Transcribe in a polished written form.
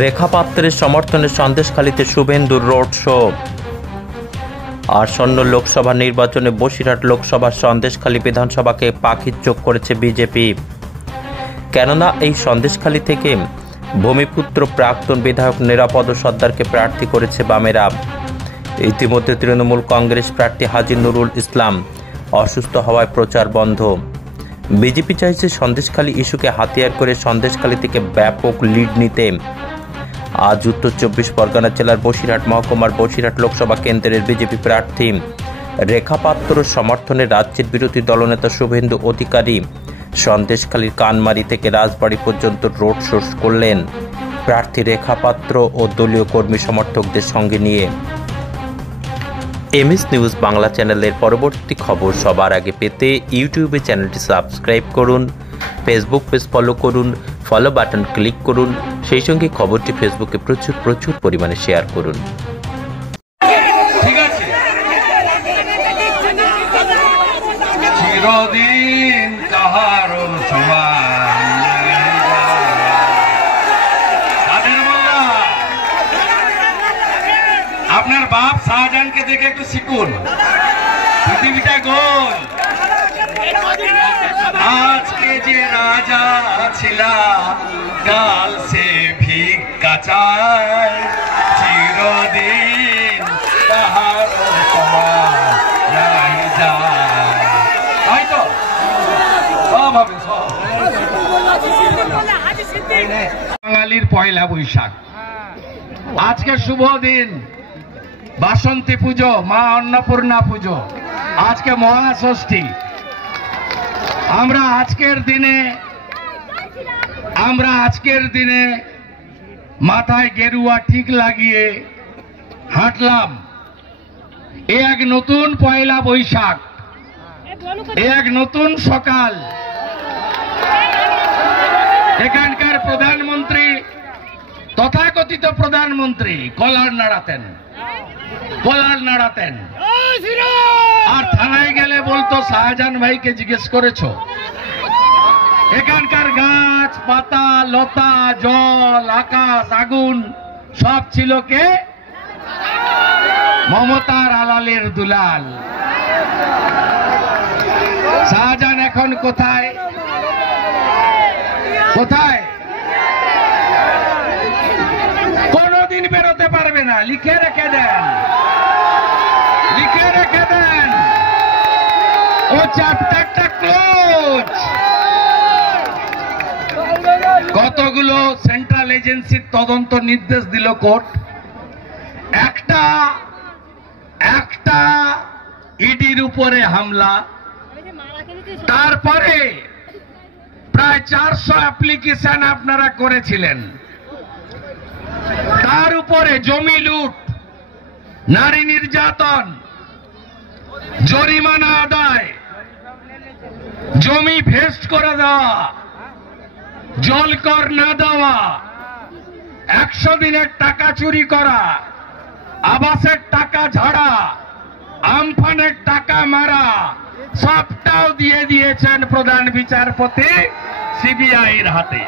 রেখা পাত্রের সমর্থনে সন্দেশখালীতে শুভেন্দুর রোড শো। আসন্ন লোকসভা নির্বাচনে বসিরহাট লোকসভার সন্দেশখালী বিধানসভাকে পাখির চোখ করেছে বিজেপি। কেননা এই সন্দেশখালী থেকে ভূমিপুত্র প্রাক্তন বিধায়ক নিরাপদ সর্দারকে প্রার্থী করেছে বামেরা। ইতিমধ্যে তৃণমূল কংগ্রেস প্রার্থী হাজী নুরুল ইসলাম অসুস্থ হওয়ায় প্রচার বন্ধ। বিজেপি চাইছে সন্দেশখালী ইস্যুকে হাতিয়ার করে সন্দেশখালী থেকে ব্যাপক লিড নিতে। আজ উত্তর ২৪ পরগনা জেলার বসিরহাট মহকুমার বসিরহাট লোকসভা কেন্দ্রের বিজেপি প্রার্থী রেখা পাত্র সমর্থনে রাজ্যের বিরোধী দলনেতা শুভেন্দু অধিকারী সন্দেশখালীর কানমারি থেকে রাজবাড়ী পর্যন্ত রোড শো করলেন প্রার্থী রেখা পাত্র ও দলীয় কর্মী সমর্থকদের সঙ্গে নিয়ে। এমএস নিউজ বাংলা চ্যানেলের পরবর্তী খবর সবার আগে পেতে ইউটিউবে চ্যানেলটি সাবস্ক্রাইব করুন, ফেসবুক পেজ ফলো করুন, ফলো বাটন ক্লিক করুন, সেই সঙ্গে খবরটি ফেসবুকে প্রচুর পরিমাণে শেয়ার করুন। ঠিক আছে, চিরদিন কাহারো সমান আপনার বাপ শাহজাহানকে দেখে একটু শিখুন। পৃথিবীটা গোল। আজকে যে রাজা ছিলাম কাল সে ভিক্ষা চায়, চিরদিন কাহারো সমান নাই যায়। তাই তো সব হবে, সব। বাঙালির পয়লা বৈশাখ, আজকে শুভ দিন, বাসন্তী পুজো, মা অন্নপূর্ণা পুজো, আজকে মহাষষ্ঠী। আমরা আজকের দিনে মাথায় গেরুয়া ঠিক লাগিয়ে হাঁটলাম। এ এক নতুন পয়লা বৈশাখ, এ এক নতুন সকাল। এখানকার প্রধানমন্ত্রী, তথাকথিত প্রধানমন্ত্রী কলার নাড়াতেন, আর থানায় গেলে বলতো শাহজাহান ভাইকে জিজ্ঞেস করেছো? এখানকার গাছ পাতা লতা জল আকাশ আগুন সব ছিল কে? মমতার আলালের দুলাল। শাহজাহান এখন কোথায়? কোনদিন বেরোতে পারবে না। লিখে রেখে দেন, ও চ্যাপ্টারটা ক্লোজ। কতগুলো সেন্ট্রাল এজেন্সির তদন্ত নির্দেশ দিল কোর্ট। একটা ইডির উপরে হামলা, তারপরে প্রায় 400 অ্যাপ্লিকেশন আপনারা করেছিলেন, তার উপরে জমি লুট, নারী নির্যাতন, জরিমানা আদায়, জমি ভেস্ট করে দেওয়া, জলকর না দেওয়া, 100 দিনের টাকা চুরি করা, আবাসের টাকা ঝাড়া, আমফানের টাকা মারা, সবটাও দিয়ে দিয়েছেন প্রধান বিচারপতি সিবিআইর হাতে।